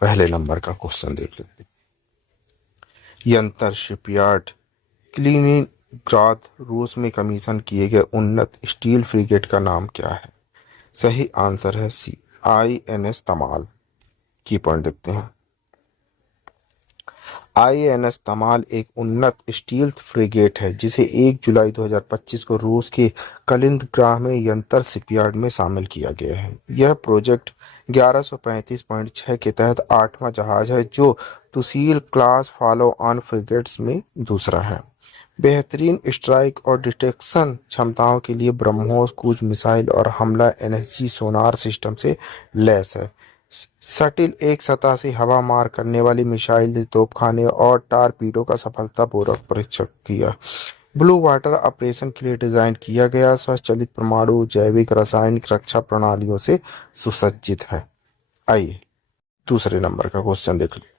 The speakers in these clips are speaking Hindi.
पहले नंबर का क्वेश्चन देख लेते हैं। यंतर शिपयार्ड कलिनिंग्राद रूस में कमीशन किए गए उन्नत स्टील फ्रिगेट का नाम क्या है? सही आंसर है सी, INS तमाल। की पॉइंट देखते हैं। INS तमाल एक उन्नत स्टील फ्रिगेट है जिसे 1 जुलाई 2025 को रूस के कलिंद्राह में यंतर शिपयार्ड में शामिल किया गया है। यह प्रोजेक्ट 1135.6 के तहत 8वां जहाज है जो Tushil class follow on frigates में दूसरा है। बेहतरीन स्ट्राइक और डिटेक्शन क्षमताओं के लिए ब्रह्मोस क्रूज मिसाइल और हमला NSG सोनार सिस्टम से लैस है। शटिल एक सतह से हवा मार करने वाली मिसाइल, तोपखाने और टारपीडो का सफलतापूर्वक परीक्षण किया। ब्लू वाटर ऑपरेशन के लिए डिजाइन किया गया स्वचालित परमाणु जैविक रासायनिक रक्षा प्रणालियों से सुसज्जित है। आइए दूसरे नंबर का क्वेश्चन देख लें।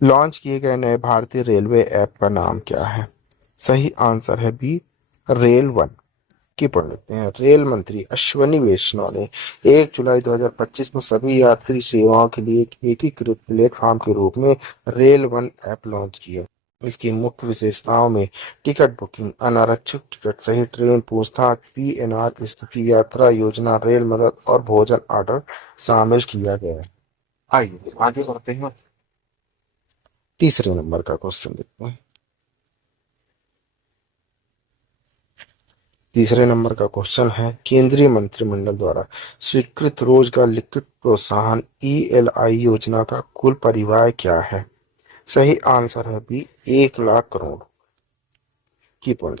लॉन्च किए गए नए भारतीय रेलवे ऐप का नाम क्या है? सही आंसर है बी, रेल वन। की पढ़ लेते हैं। रेल मंत्री अश्विनी वैष्णव ने 1 जुलाई 2025 को सभी यात्री सेवाओं के लिए एक एकीकृत प्लेटफॉर्म के रूप में रेल वन ऐप लॉन्च किया। इसकी मुख्य विशेषताओं में टिकट बुकिंग, अनारक्षित टिकट सहित ट्रेन पूछताछ, PNR स्थिति, यात्रा योजना, रेल मदद और भोजन ऑर्डर शामिल किया गया है। आइए आगे बढ़ते हैं। तीसरे नंबर का क्वेश्चन देखते हैं। तीसरे नंबर का क्वेश्चन है, केंद्रीय मंत्रिमंडल द्वारा स्वीकृत रोजगार लिक्विड प्रोत्साहन ELI योजना का कुल परिव्यय क्या है? सही आंसर है बी, 1 लाख करोड़। की पॉइंट,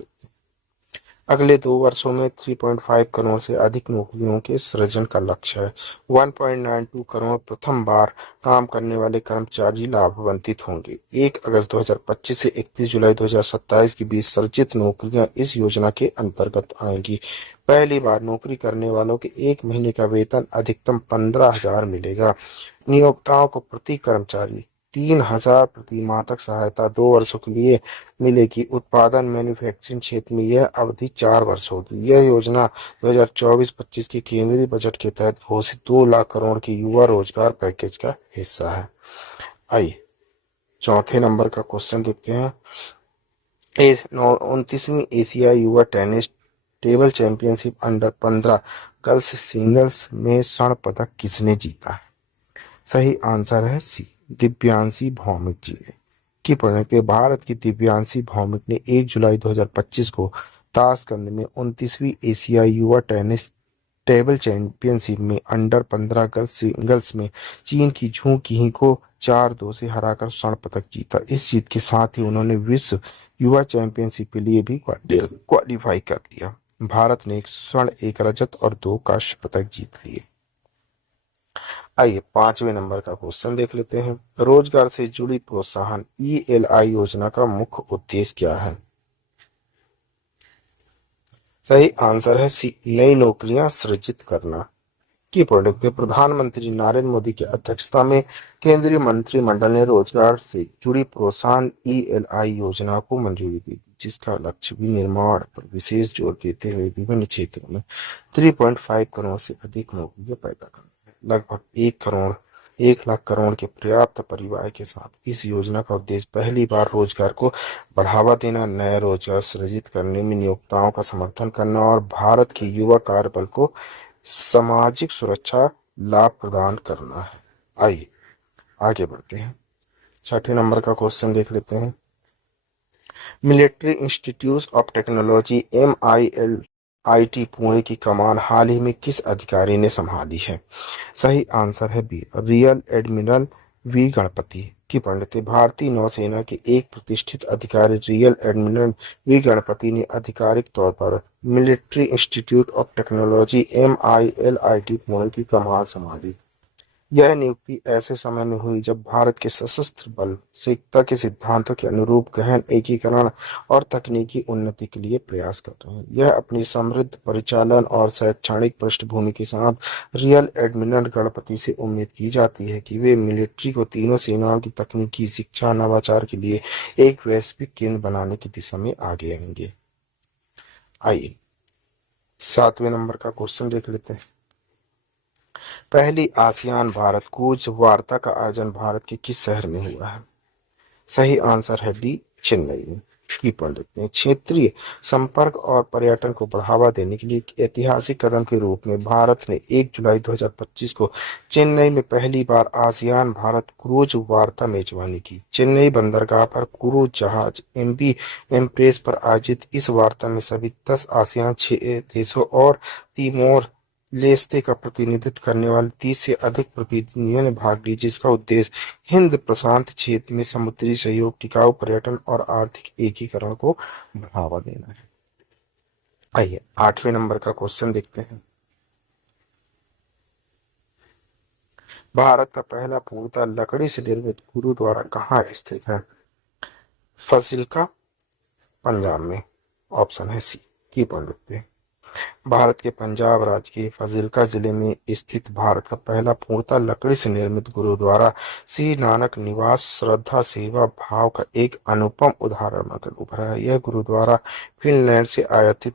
अगले 2 वर्षों में 3.5 करोड़ से अधिक नौकरियों के सृजन का लक्ष्य है। 1.92 करोड़ प्रथम बार काम करने वाले कर्मचारी लाभान्वित होंगे। 1 अगस्त 2025 से 31 जुलाई 2027 के बीच सृजित नौकरियां इस योजना के अंतर्गत आएंगी। पहली बार नौकरी करने वालों के 1 महीने का वेतन अधिकतम 15,000 मिलेगा। नियोक्ताओं को प्रति कर्मचारी 3,000 प्रति माह तक सहायता 2 वर्षों के लिए मिलेगी। उत्पादन मैन्युफैक्चरिंग क्षेत्र में यह अवधि 4 वर्ष होगी। यह योजना 2024-25 के केंद्रीय बजट के तहत घोषित 2 लाख करोड़ के युवा रोजगार पैकेज का हिस्सा है। आइए चौथे नंबर का क्वेश्चन देखते हैं। 29वीं एशियाई युवा tennis table championship under 15 girls singles में स्वर्ण पदक किसने जीता? सही आंसर है सी, दिव्यांशी भौमिक जी ने। की पढ़ने के भारत की दिव्यांशी भौमिक ने 1 जुलाई 2025 को ताशकंद में 29वीं एशियाई युवा टेनिस टेबल चैंपियनशिप में अंडर 15 गर्ल्स सिंगल्स में चीन की झू किही को 4-2 से हराकर स्वर्ण पदक जीता। इस जीत के साथ ही उन्होंने विश्व युवा चैंपियनशिप के लिए भी क्वालिफाई कर लिया। भारत ने 1 स्वर्ण, 1 रजत और 2 कांस्य पदक जीत लिए। आइए 5वें नंबर का क्वेश्चन देख लेते हैं। रोजगार से जुड़ी प्रोत्साहन ELI योजना का मुख्य उद्देश्य क्या है? सही आंसर है सी, नई नौकरियां सृजित करना। की प्रोडक्ट प्रधानमंत्री नरेंद्र मोदी की अध्यक्षता में केंद्रीय मंत्रिमंडल ने रोजगार से जुड़ी प्रोत्साहन ELI योजना को मंजूरी दी, जिसका लक्ष्य भी निर्माण पर विशेष जोर देते हुए विभिन्न क्षेत्रों में 3.5 करोड़ से अधिक नौकरियां पैदा करना है। लगभग 1 लाख करोड़ के पर्याप्त परिव्यय के साथ इस योजना का उद्देश्य पहली बार रोजगार को बढ़ावा देना, नए रोजगार सृजित करने में नियोक्ताओं का समर्थन करना और भारत के युवा कार्यबल को सामाजिक सुरक्षा लाभ प्रदान करना है। आइए आगे बढ़ते हैं। 6ठे नंबर का क्वेश्चन देख लेते हैं। Military institute of technology MILIT Pune की कमान हाल ही में किस अधिकारी ने संभाली है? सही आंसर है B, rear admiral V Ganpati. की पंडित भारतीय नौसेना के एक प्रतिष्ठित अधिकारी रियल एडमिरल V गणपति ने आधिकारिक तौर पर military institute of technology MILIT Pune की कमान संभाली। यह नियुक्ति ऐसे समय में हुई जब भारत के सशस्त्र बल एकता के सिद्धांतों के अनुरूप गहन एकीकरण और तकनीकी उन्नति के लिए प्रयास कर रहे हैं। यह अपनी समृद्ध परिचालन और शैक्षणिक पृष्ठभूमि के साथ रियल एडमिरल गणपति से उम्मीद की जाती है कि वे मिलिट्री को तीनों सेनाओं की तकनीकी शिक्षा नवाचार के लिए एक वैश्विक केंद्र बनाने की दिशा में आगे आएंगे। आइए 7वें नंबर का क्वेश्चन देख लेते हैं। पहली आसियान भारत कूच वार्ता का आयोजन भारत के किस शहर में हुआ है? सही आंसर है डी, चेन्नई में। की पॉइंट देखते हैं। क्षेत्रीय संपर्क और पर्यटन को बढ़ावा देने के लिए एक ऐतिहासिक कदम के रूप में भारत ने 1 जुलाई 2025 को चेन्नई में पहली बार आसियान भारत क्रूज वार्ता मेजबानी की। चेन्नई बंदरगाह पर क्रूज जहाज एमवी एम्प्रेस पर आयोजित इस वार्ता में सभी 10 आसियान 6 देशों और तिमोर लेस्ते का प्रतिनिधित्व करने वाले 30 से अधिक प्रतिनिधियों ने भाग लिया, जिसका उद्देश्य हिंद प्रशांत क्षेत्र में समुद्री सहयोग, टिकाऊ पर्यटन और आर्थिक एकीकरण को बढ़ावा देना है। आइए 8वें नंबर का क्वेश्चन देखते हैं। भारत का पहला पूर्णतः लकड़ी से निर्मित गुरुद्वारा कहाँ स्थित है? फाजिल्का, पंजाब में। ऑप्शन है सी। की पॉइंट देखते हैं। भारत के पंजाब राज्य के फाजिल्का जिले में स्थित भारत का पहला पूर्णतः लकड़ी से निर्मित गुरुद्वारा श्री नानक निवास श्रद्धा सेवा भाव का एक अनुपम उदाहरण बनकर उभरा है। यह गुरुद्वारा फिनलैंड से आयातित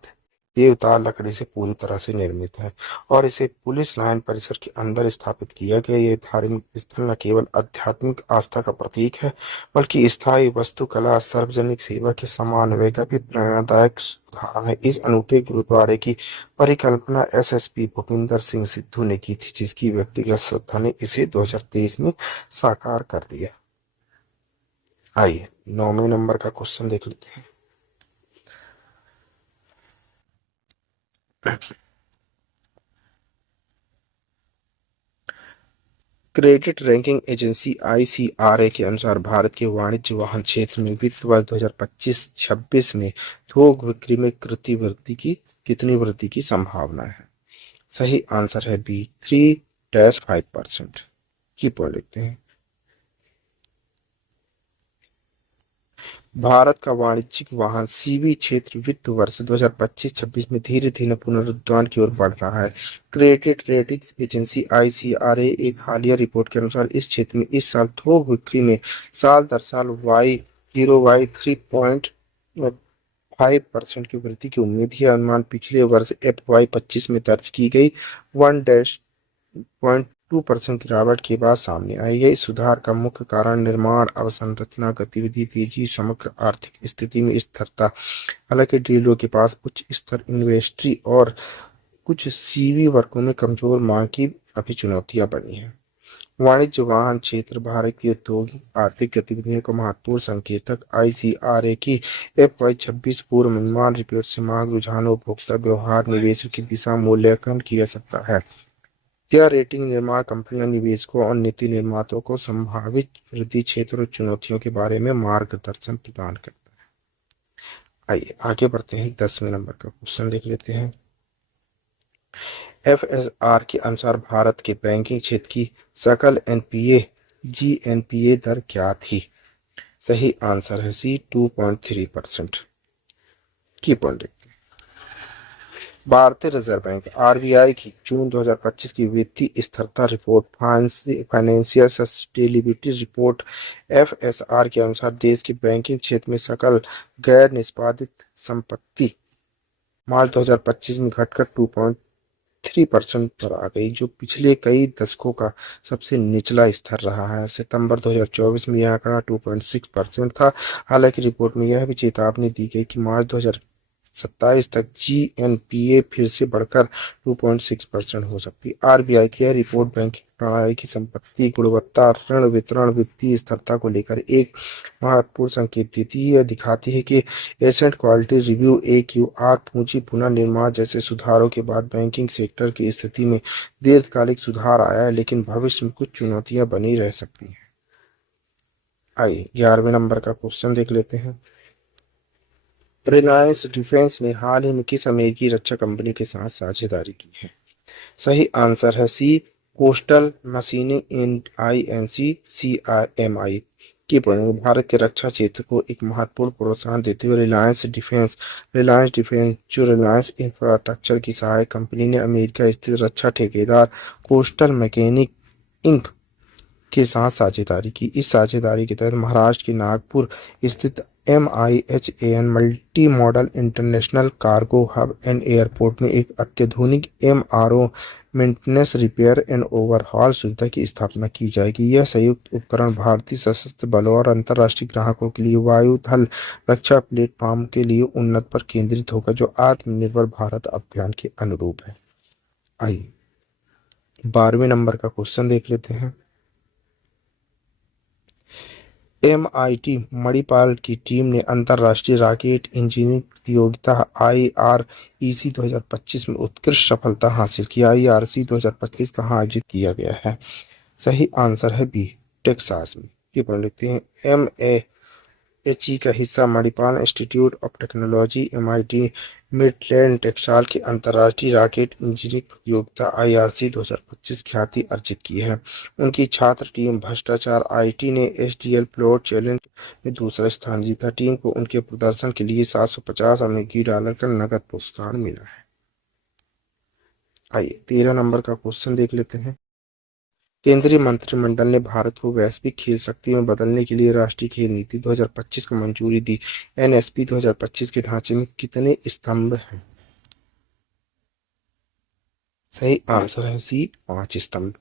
देवदार लकड़ी से पूरी तरह से निर्मित है और इसे पुलिस लाइन परिसर के अंदर स्थापित किया गया। यह धार्मिक स्थल न केवल आध्यात्मिक आस्था का प्रतीक है, बल्कि स्थायी वास्तुकला सार्वजनिक सेवा के समन्वय का भी प्रेरणादायक उदाहरण है। इस अनूठे गुरुद्वारे की परिकल्पना एसएसपी भूपिंदर सिंह सिद्धू ने की थी, जिसकी व्यक्तिगत श्रद्धा ने इसे 2023 में साकार कर दिया। आइए 9वें नंबर का क्वेश्चन देख लेते हैं। क्रेडिट रैंकिंग एजेंसी आईसीआरए के अनुसार भारत के वाणिज्य वाहन क्षेत्र में वित्त वर्ष 2025-26 में थोक बिक्री में कितनी वृद्धि की संभावना है? सही आंसर है बी, 3-5%। की पॉइंट लिखते हैं। भारत का वाणिज्यिक वाहन सीवी क्षेत्र वित्त वर्ष 2025-26 में धीरे धीरे पुनरुत्थान की ओर बढ़ रहा है। क्रेडिट रेटिंग्स एजेंसी आईसीआरए एक हालिया रिपोर्ट के अनुसार इस क्षेत्र में इस साल थोक बिक्री में साल दर साल वाई 3.5% की वृद्धि की उम्मीद है। अनुमान पिछले वर्ष FY25 में दर्ज की गई 1.2% गिरावट के बाद सामने आई है। इस सुधार का मुख्य कारण निर्माण अवसंरचना गतिविधि तेजी, समग्र आर्थिक स्थिति में स्थिरता। हालांकि डीलरों के पास उच्च स्तर इन्वेंट्री और कुछ सीवी वर्गों में कमजोर मांग की अभी चुनौतियां बनी हैं। वाणिज्य वाहन क्षेत्र भारत की औद्योगिक आर्थिक गतिविधियों का महत्वपूर्ण संकेतक। आईसीआरए की FY26 पूर्व अनुमान रिपोर्ट से मांग, रुझानों, उपभोक्ता व्यवहार, निवेशों की दिशा मूल्यांकन किया जा सकता है। यह रेटिंग निर्माण कंपनियां, निवेशकों और नीति निर्माताओं को संभावित वृद्धि क्षेत्रों और चुनौतियों के बारे में मार्गदर्शन प्रदान करता है। आइए आगे बढ़ते हैं। 10वें नंबर का क्वेश्चन देख लेते हैं। FSR के अनुसार भारत के बैंकिंग क्षेत्र की सकल एनपीए जीएनपीए दर क्या थी? सही आंसर है सी, 2.3%। की पॉइंट देखते हैं। भारतीय रिजर्व बैंक आरबीआई की जून 2025 की वित्तीय स्थिरता report financial sustainability report FSR के अनुसार देश के बैंकिंग क्षेत्र में सकल गैर निष्पादित संपत्ति मार्च 2025 में घटकर 2.3% पर आ गई, जो पिछले कई दशकों का सबसे निचला स्तर रहा है। सितंबर 2024 में यह आंकड़ा 2.6% था। हालांकि रिपोर्ट में यह भी चेतावनी दी गई कि मार्च 2027 तक जीएनपीए फिर से बढ़कर 2.6% हो सकती है। आरबीआई की यह रिपोर्ट बैंकिंग प्रणाली की संपत्ति गुणवत्ता, ऋण वितरण, वित्तीय स्थिरता को लेकर एक महत्वपूर्ण संकेत देती है। यह दिखाती है कि एसेट क्वालिटी रिव्यू AQR, पूंजी पुनर्निर्माण जैसे सुधारों के बाद बैंकिंग सेक्टर की स्थिति में दीर्घकालिक सुधार आया है, लेकिन भविष्य में कुछ चुनौतियां बनी रह सकती हैं। आइए 11वें नंबर का क्वेश्चन देख लेते हैं। रिलायंस डिफेंस ने हाल ही में किस अमेरिकी रक्षा कंपनी के साथ साझेदारी की है? सही आंसर है C, coastal machining and INC CMI। की पढ़ेंगे। भारत के रक्षा क्षेत्र को एक महत्वपूर्ण प्रोत्साहन देते हुए रिलायंस डिफेंस जो रिलायंस इंफ्रास्ट्रक्चर की सहायक कंपनी ने अमेरिका स्थित रक्षा ठेकेदार कोस्टल मैकेनिक इंक के साथ साझेदारी की। इस साझेदारी के तहत महाराष्ट्र के नागपुर स्थित MIHAN multi modal international cargo hub and airport में एक अत्याधुनिक MRO maintenance repair and overhaul सुविधा की स्थापना की जाएगी। यह संयुक्त उपकरण भारतीय सशस्त्र बलों और अंतर्राष्ट्रीय ग्राहकों के लिए वायु थल रक्षा प्लेटफॉर्म के लिए उन्नत पर केंद्रित होगा, जो आत्मनिर्भर भारत अभियान के अनुरूप है। आइए 12वें नंबर का क्वेश्चन देख लेते हैं। MIT मणिपाल की टीम ने अंतर्राष्ट्रीय रॉकेट इंजीनियरिंग प्रतियोगिता IREC 2025 में उत्कृष्ट सफलता हासिल की। IRC 2025 कहाँ आयोजित किया गया है? सही आंसर है बी, टेक्सास में। ये पढ़ लेते हैं। MAHE का हिस्सा Manipal institute of technology MIT Midland Texas की अंतर्राष्ट्रीय रॉकेट इंजीनियरिंग प्रतियोगिता IRC 2025 ख्याति अर्जित की है। उनकी छात्र टीम भ्रष्टाचार IT ने SDL फ्लोट चैलेंज में दूसरा स्थान जीता। टीम को उनके प्रदर्शन के लिए $750 का नकद पुरस्कार मिला है। आइए 13 नंबर का क्वेश्चन देख लेते हैं। केंद्रीय मंत्रिमंडल ने भारत को वैश्विक खेल शक्ति में बदलने के लिए राष्ट्रीय खेल नीति 2025 को मंजूरी दी। NSP 2025 के ढांचे में कितने स्तंभ हैं? सही आंसर है सी, 5 स्तंभ।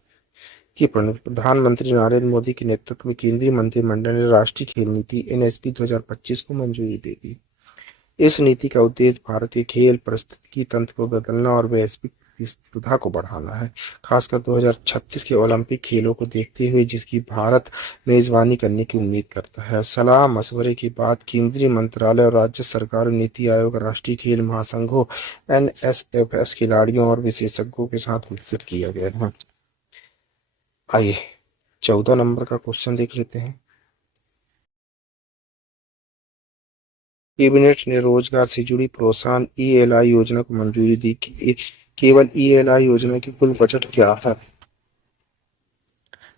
की प्रधानमंत्री नरेंद्र मोदी के नेतृत्व में केंद्रीय मंत्रिमंडल ने राष्ट्रीय खेल नीति NSP 2025 को मंजूरी दे दी। इस नीति का उद्देश्य भारतीय खेल पारिस्थितिकी तंत्र को बदलना और वैश्विक प्रतिस्पर्धा को बढ़ाना है, खासकर 2036 के ओलंपिक खेलों को देखते हुए, जिसकी भारत मेजबानी करने की उम्मीद करता है। सलाह मशवरे के बाद केंद्रीय मंत्रालय और राज्य सरकार, नीति आयोग, राष्ट्रीय खेल महासंघों NSFS खिलाड़ियों और विशेषज्ञों के साथ विकसित किया गया है। आइए 14 नंबर का क्वेश्चन देख लेते हैं। कैबिनेट ने रोजगार से जुड़ी प्रोत्साहन ELI योजना को मंजूरी दी। केवल ELI योजना की कुल बजट क्या है?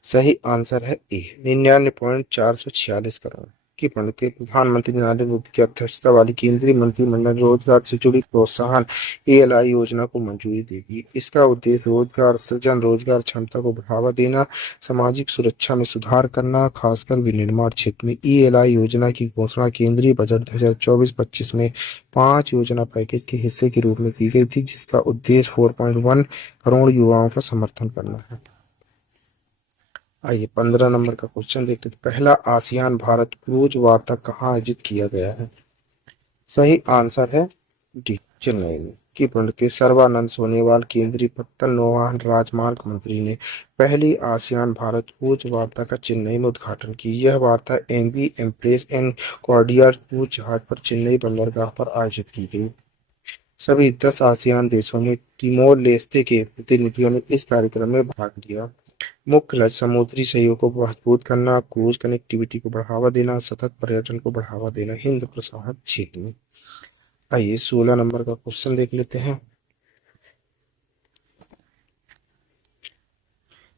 सही आंसर है ए, 99.446 करोड़। की प्रणति प्रधानमंत्री नरेंद्र मोदी की अध्यक्षता वाली केंद्रीय मंत्रिमंडल ने रोजगार से जुड़ी प्रोत्साहन ELI योजना को मंजूरी देगी। इसका उद्देश्य रोजगार सृजन, रोजगार क्षमता को बढ़ावा देना, सामाजिक सुरक्षा में सुधार करना, खासकर विनिर्माण क्षेत्र में। ELI योजना की घोषणा केंद्रीय बजट 2024-25 में 5 योजना पैकेज के हिस्से के रूप में की गई थी, जिसका उद्देश्य 4.1 करोड़ युवाओं का समर्थन करना है। आइए 15 नंबर का क्वेश्चन देखते हैं। पहला आसियान भारत क्रूज वार्ता कहाँ आयोजित किया गया है? सही आंसर है डी, चेन्नई में। की पंडित सर्बानंद सोनोवाल केंद्रीय पत्तन नौवहन राजमार्ग मंत्री ने पहली आसियान भारत क्रूज वार्ता का चेन्नई में उद्घाटन की। यह वार्ता MV एम्प्रेस एंड कॉर्डियर क्रूज जहाज पर चेन्नई बंदरगाह पर आयोजित की गई। सभी 10 आसियान देशों में तिमोर लेस्ते के प्रतिनिधियों ने इस कार्यक्रम में भाग लिया। मुख्य लक्ष्य समुद्री सहयोग को मजबूत करना, क्रूज कनेक्टिविटी को बढ़ावा देना, सतत पर्यटन को बढ़ावा देना हिंद प्रशांत क्षेत्र में। आइए 16 नंबर का क्वेश्चन देख लेते हैं।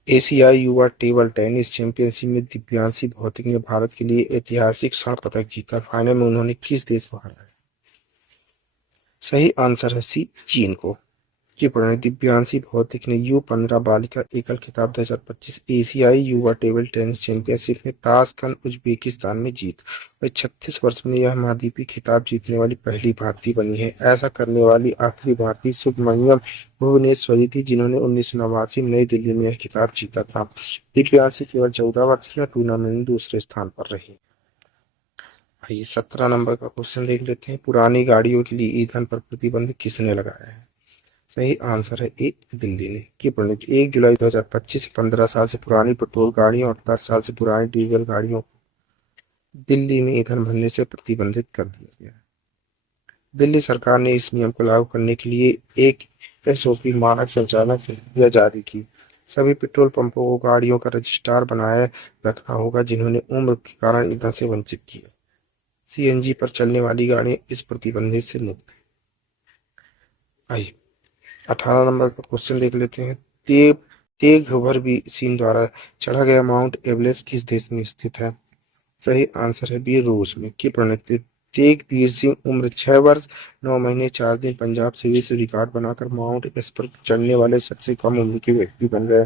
एशियाई युवा टेबल टेनिस चैंपियनशिप में दिव्यांशी भौतिक ने भारत के लिए ऐतिहासिक स्वर्ण पदक जीता। फाइनल में उन्होंने किस देश को हराया? सही आंसर है सी, चीन को। की परिणति दिव्यांशी भौतिक ने U15 बालिका एकल खिताब 2025 एशियाई युवा टेबल टेनिस चैंपियनशिप में ताशकंद उज्बेकिस्तान में जीत। वह 36 वर्ष में यह महाद्वीपीय खिताब जीतने वाली पहली भारतीय बनी है। ऐसा करने वाली आखिरी भारतीय सुब्रमण्यम भुवनेश्वरी थी, जिन्होंने 1989 में नई दिल्ली में यह खिताब जीता था। दिव्यांशी केवल 14 वर्ष की टूर्नामेंट में दूसरे स्थान पर रही। आइए 17 नंबर का क्वेश्चन देख लेते हैं। पुरानी गाड़ियों के लिए ईंधन पर प्रतिबंध किसने लगाया है? सही आंसर है ए, दिल्ली ने। की प्रणीत 1 जुलाई 2025 से 15 साल से पुरानी पेट्रोल गाड़ियों और 10 साल से पुरानी डीजल गाड़ियों को दिल्ली में ईंधन भरने से प्रतिबंधित कर दिया गया। दिल्ली सरकार ने इस नियम को लागू करने के लिए एक SOP मानक संचालन प्रक्रिया जारी की। सभी पेट्रोल पंपों को गाड़ियों का रजिस्ट्रार बनाए रखना होगा जिन्होंने उम्र के कारण ईंधन से वंचित किया। CNG पर चलने वाली गाड़ियां इस प्रतिबंधित से मुक्त हैं। आइए 18 नंबर का क्वेश्चन देख लेते हैं। तेघभर सिंह द्वारा चढ़ा गया माउंट एवरेस्ट किस देश में स्थित है? सही आंसर है बी, रूस में। की प्रणीत तेघबीर सिंह उम्र 6 वर्ष 9 महीने 4 दिन पंजाब से विश्व रिकॉर्ड बनाकर माउंट एवरेस्ट पर चढ़ने वाले सबसे कम उम्र के व्यक्ति बन गए।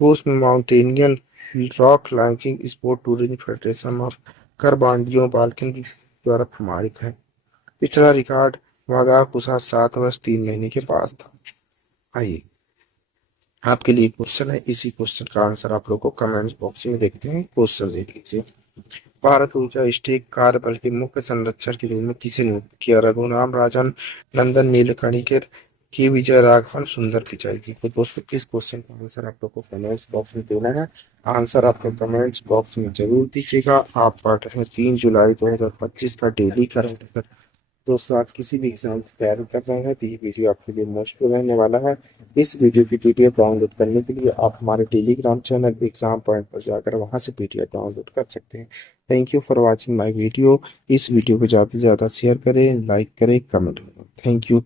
रूस में mountaineering rock climbing sport tourism federation of करबांडियों बाल्कन द्वारा प्रमाणित है। पिछला रिकॉर्ड वागाकुसा 7 वर्ष 3 महीने के पास था। आइए आपके लिए क्वेश्चन है, इसी क्वेश्चन का आंसर आप लोग को कमेंट्स बॉक्स में देखते हैं। क्वेश्चन देख लीजिए। भारत ऊर्जा स्टेक कार्यबल के मुख्य संरक्षक के रूप में किसे नियुक्त किया? रघुराम राजन, नंदन नीलकणिकर की विजय राघवन, सुंदर पिचाई जी। तो दोस्तों इस क्वेश्चन का आंसर आप लोग को कमेंट्स बॉक्स में देना है। आंसर आप लोग कमेंट्स बॉक्स में जरूर दीजिएगा। आप पढ़ रहे हैं 3 जुलाई 2025 का डेली करंट अफेयर। दोस्तों आप किसी भी एग्जाम की तैयारी कर रहे हैं तो ये वीडियो आपके लिए मुश्किल रहने वाला है। इस वीडियो की पीडीएफ डाउनलोड करने के लिए आप हमारे टेलीग्राम चैनल एग्जाम पॉइंट पर जाकर वहां से पीडीएफ डाउनलोड कर सकते हैं। Thank you for watching my video. इस वीडियो को ज़्यादा से ज़्यादा शेयर करें, लाइक करें, कमेंट करें। Thank you.